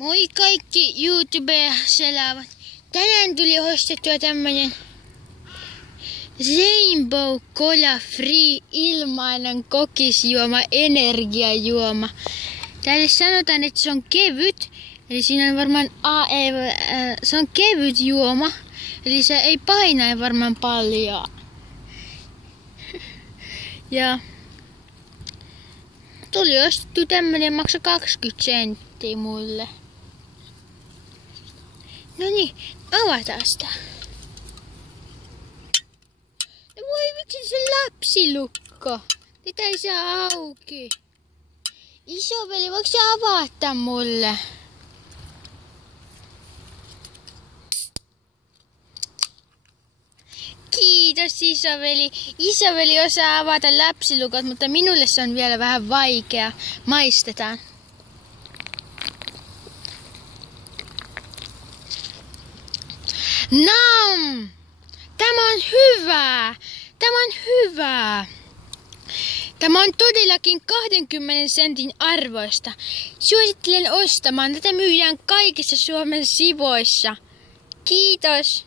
Moi kaikki YouTube-selaavat. Tänään tuli ostettua tämmönen Rainbow Cola Free ilmainen kokisjuoma, energiajuoma. Täällä sanotaan, että se on kevyt. Eli siinä on varmaan se on kevyt juoma. Eli se ei paina varmaan paljon. Ja tuli ostettu tämmönen, maksaa 20 senttiä mulle. No niin, avataan sitä. No voi vitsi, se lapsilukko. Tätä ei saa auki. Isoveli, voiko sä avata mulle? Kiitos isoveli. Isoveli osaa avata lapsilukot, mutta minulle se on vielä vähän vaikea. Maistetaan. Nam! Tämä on hyvää! Tämä on hyvää! Tämä on todellakin 20 sentin arvoista. Suosittelen ostamaan. Tätä myydään kaikissa Suomen sivuissa. Kiitos!